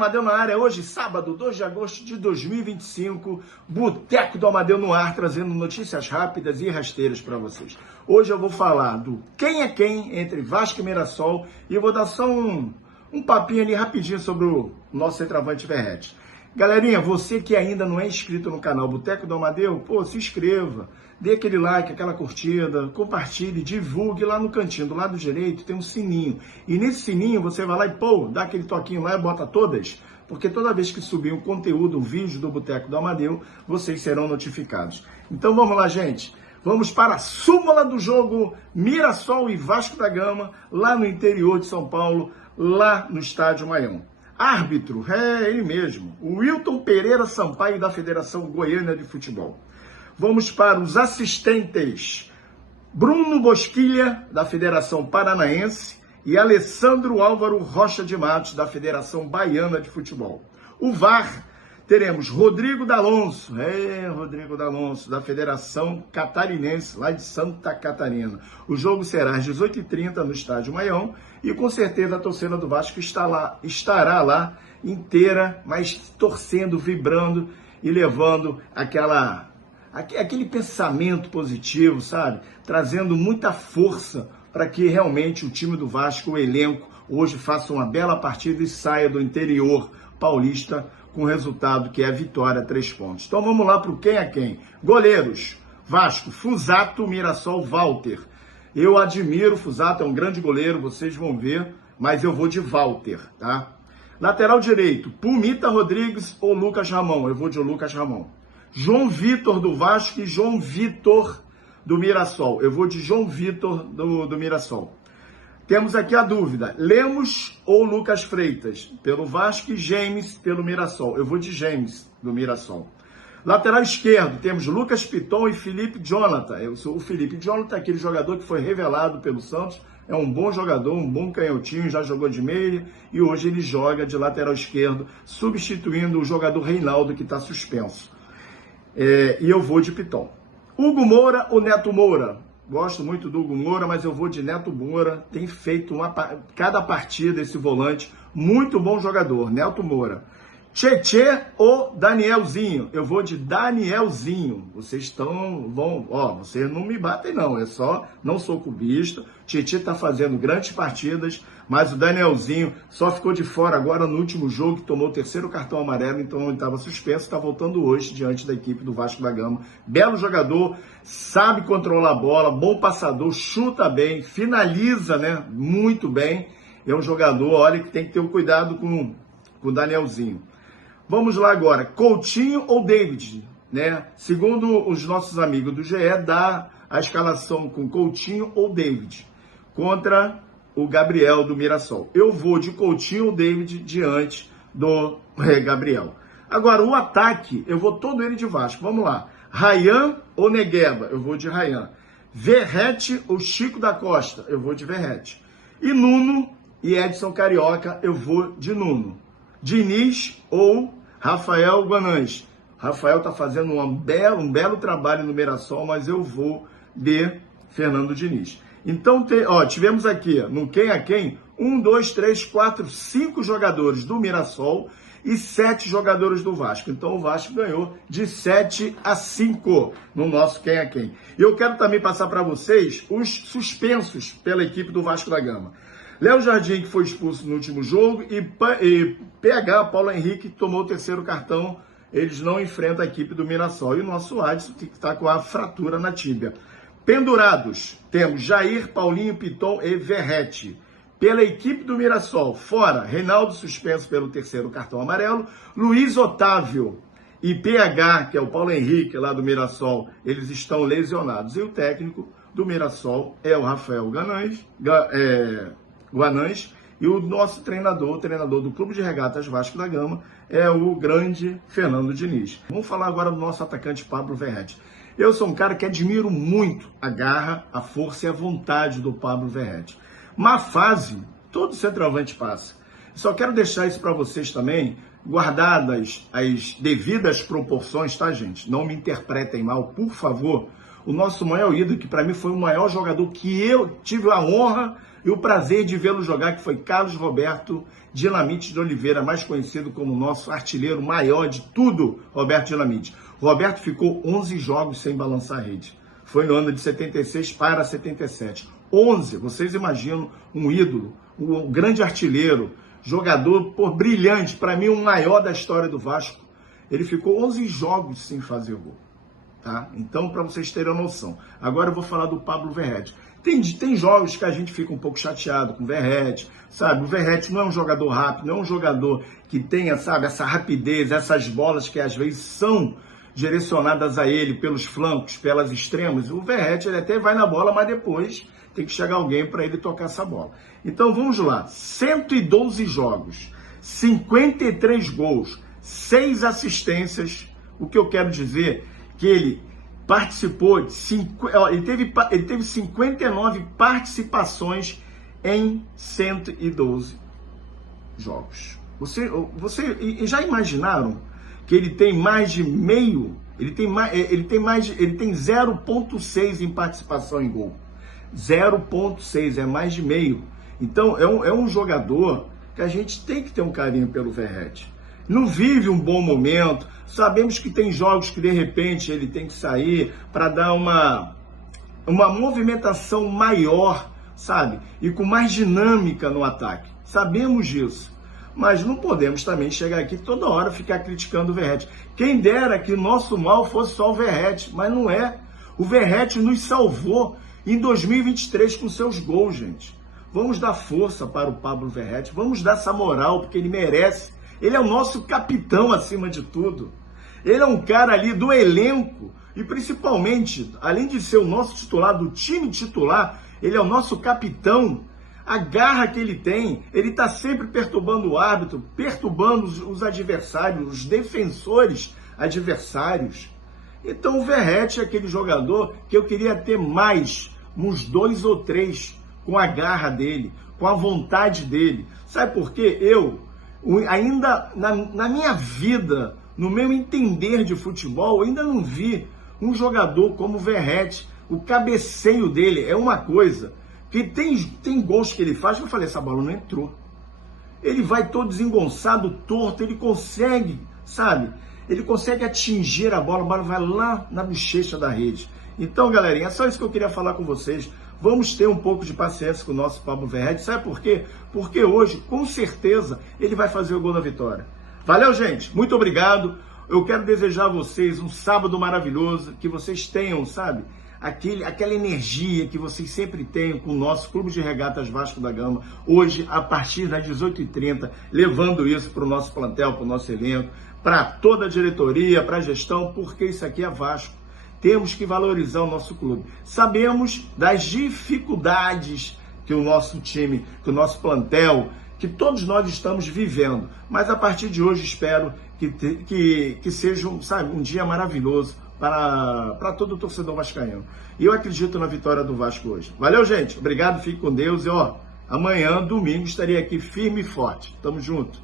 Amadeu na área, hoje, sábado, 2 de agosto de 2025, Boteco do Amadeu no ar, trazendo notícias rápidas e rasteiras para vocês. Hoje eu vou falar do quem é quem entre Vasco e Mirassol e eu vou dar só um papinho ali rapidinho sobre o nosso centroavante Verratti. Galerinha, você que ainda não é inscrito no canal Boteco do Amadeu, se inscreva, dê aquele like, aquela curtida, compartilhe, divulgue. Lá no cantinho do lado direito tem um sininho. E nesse sininho você vai lá e dá aquele toquinho lá e bota todas, porque toda vez que subir um conteúdo, um vídeo do Boteco do Amadeu, vocês serão notificados. Então vamos lá, gente. Vamos para a súmula do jogo Mirassol e Vasco da Gama, lá no interior de São Paulo, lá no Estádio Maião. Árbitro, ele mesmo, o Wilton Pereira Sampaio, da Federação Goiana de Futebol. Vamos para os assistentes, Bruno Bosquilha, da Federação Paranaense, e Alessandro Álvaro Rocha de Matos, da Federação Baiana de Futebol. O VAR, teremos Rodrigo D'Alonso, Rodrigo D'Alonso, da Federação Catarinense, lá de Santa Catarina. O jogo será às 18h30 no Estádio Maião e com certeza a torcida do Vasco estará lá inteira, mas torcendo, vibrando e levando aquele pensamento positivo, sabe? Trazendo muita força para que realmente o time do Vasco, o elenco, hoje faça uma bela partida e saia do interior paulista com o resultado que é a vitória, 3 pontos. Então vamos lá para o quem é quem. Goleiros, Vasco, Fuzato, Mirassol, Walter. Eu admiro o Fuzato, é um grande goleiro, vocês vão ver, mas eu vou de Walter, tá? Lateral direito, Pumita Rodrigues ou Lucas Ramon? Eu vou de Lucas Ramon. João Vitor do Vasco e João Vitor do Mirassol. Eu vou de João Vitor do Mirassol. Temos aqui a dúvida, Lemos ou Lucas Freitas? Pelo Vasco e James pelo Mirassol. Eu vou de James do Mirassol. Lateral esquerdo, temos Lucas Piton e Felipe Jonathan. O Felipe Jonathan é aquele jogador que foi revelado pelo Santos. É um bom jogador, um bom canhotinho, já jogou de meia e hoje ele joga de lateral esquerdo, substituindo o jogador Reinaldo, que está suspenso. E eu vou de Piton. Hugo Moura ou Neto Moura? Gosto muito do Hugo Moura, mas eu vou de Neto Moura. Tem feito cada partida esse volante. Muito bom jogador, Neto Moura. Tietê ou Danielzinho? Eu vou de Danielzinho. Vocês vocês não me batem não, não sou clubista. Tietê está fazendo grandes partidas, mas o Danielzinho só ficou de fora agora no último jogo, que tomou o 3º cartão amarelo, então ele estava suspenso, está voltando hoje diante da equipe do Vasco da Gama. Belo jogador, sabe controlar a bola, bom passador, chuta bem, finaliza, muito bem. É um jogador, olha, que tem que ter um cuidado com o Danielzinho. Vamos lá agora, Coutinho ou David, Segundo os nossos amigos do GE, dá a escalação com Coutinho ou David contra o Gabriel do Mirassol. Eu vou de Coutinho ou David diante do Gabriel. Agora, o ataque, eu vou todo ele de Vasco. Vamos lá. Ryan ou Negueba? Eu vou de Ryan. Verratti ou Chico da Costa? Eu vou de Verratti. E Nuno e Edson Carioca? Eu vou de Nuno. Diniz ou Rafael Guanães? Rafael está fazendo um belo trabalho no Mirassol, mas eu vou de Fernando Diniz. Então, tivemos aqui, no quem a quem, 1, 2, 3, 4, 5 jogadores do Mirassol e 7 jogadores do Vasco. Então, o Vasco ganhou de 7-5 no nosso quem a quem. E eu quero também passar para vocês os suspensos pela equipe do Vasco da Gama. Léo Jardim, que foi expulso no último jogo, e PH, Paulo Henrique, que tomou o 3º cartão. Eles não enfrentam a equipe do Mirassol. E o nosso Adson, que está com a fratura na tíbia. Pendurados, temos Jair, Paulinho, Piton e Verratti. Pela equipe do Mirassol, fora, Reinaldo suspenso pelo 3º cartão amarelo, Luiz Otávio e PH, que é o Paulo Henrique lá do Mirassol, eles estão lesionados. E o técnico do Mirassol é o Rafael Guanães, e o nosso treinador, o treinador do Clube de Regatas Vasco da Gama, é o grande Fernando Diniz. Vamos falar agora do nosso atacante Pablo Verratti. Eu sou um cara que admiro muito a garra, a força e a vontade do Pablo Verratti. Má fase, todo centroavante passa. Só quero deixar isso para vocês também, guardadas as devidas proporções, tá, gente? Não me interpretem mal, por favor. o nosso maior ídolo, que para mim foi o maior jogador que eu tive a honra e o prazer de vê-lo jogar, que foi Carlos Roberto Dinamite de Oliveira, mais conhecido como nosso artilheiro maior de tudo, Roberto Dinamite. Roberto ficou 11 jogos sem balançar a rede. Foi no ano de 76 para 77. 11, vocês imaginam um ídolo, um grande artilheiro, jogador brilhante, para mim o maior da história do Vasco. Ele ficou 11 jogos sem fazer gol. Tá? Então, para vocês terem a noção. Agora eu vou falar do Pablo Verratti. Tem jogos que a gente fica um pouco chateado com o Verratti, sabe? O Verratti não é um jogador rápido, não é um jogador que tenha, sabe, essa rapidez, essas bolas que às vezes são direcionadas a ele pelos flancos, pelas extremas. O Verratti, ele até vai na bola, mas depois tem que chegar alguém para ele tocar essa bola. Então vamos lá, 112 jogos, 53 gols, 6 assistências. O que eu quero dizer que ele participou de ele teve 59 participações em 112 jogos. Você já imaginaram que ele tem mais de meio, ele tem 0,6 em participação em gol. 0,6 é mais de meio. Então é um jogador que a gente tem que ter um carinho pelo Verratti. Não vive um bom momento. Sabemos que tem jogos que de repente ele tem que sair para dar uma movimentação maior, sabe? E com mais dinâmica no ataque. Sabemos disso. Mas não podemos também chegar aqui toda hora ficar criticando o Verratti. Quem dera que o nosso mal fosse só o Verratti, mas não é. O Verratti nos salvou em 2023 com seus gols, gente. Vamos dar força para o Pablo Verratti, vamos dar essa moral, porque ele merece. Ele é o nosso capitão acima de tudo. Ele é um cara ali do elenco e principalmente, além de ser o nosso titular, do time titular, ele é o nosso capitão. A garra que ele tem, ele está sempre perturbando o árbitro, perturbando os adversários, os defensores adversários. Então o Verratti é aquele jogador que eu queria ter mais, uns 2 ou 3, com a garra dele, com a vontade dele. Sabe por quê? Eu, ainda na minha vida, no meu entender de futebol, eu ainda não vi um jogador como o Verratti. O cabeceio dele é uma coisa, que tem gols que ele faz, que eu falei, essa bola não entrou. Ele vai todo desengonçado, torto, ele consegue, sabe? Ele consegue atingir a bola vai lá na bochecha da rede. Então, galerinha, é só isso que eu queria falar com vocês. Vamos ter um pouco de paciência com o nosso Pablo Verratti. Sabe por quê? Porque hoje, com certeza, ele vai fazer o gol da vitória. Valeu, gente. Muito obrigado. Eu quero desejar a vocês um sábado maravilhoso, que vocês tenham, sabe, aquela energia que vocês sempre têm com o nosso Clube de Regatas Vasco da Gama, hoje, a partir das 18h30, levando isso para o nosso plantel, para o nosso elenco, para toda a diretoria, para a gestão, porque isso aqui é Vasco. Temos que valorizar o nosso clube. Sabemos das dificuldades que o nosso time, que o nosso plantel, que todos nós estamos vivendo, mas a partir de hoje espero que seja um dia maravilhoso para todo o torcedor vascaíno. E eu acredito na vitória do Vasco hoje. Valeu, gente. Obrigado, fique com Deus. E amanhã, domingo, estarei aqui firme e forte. Tamo junto.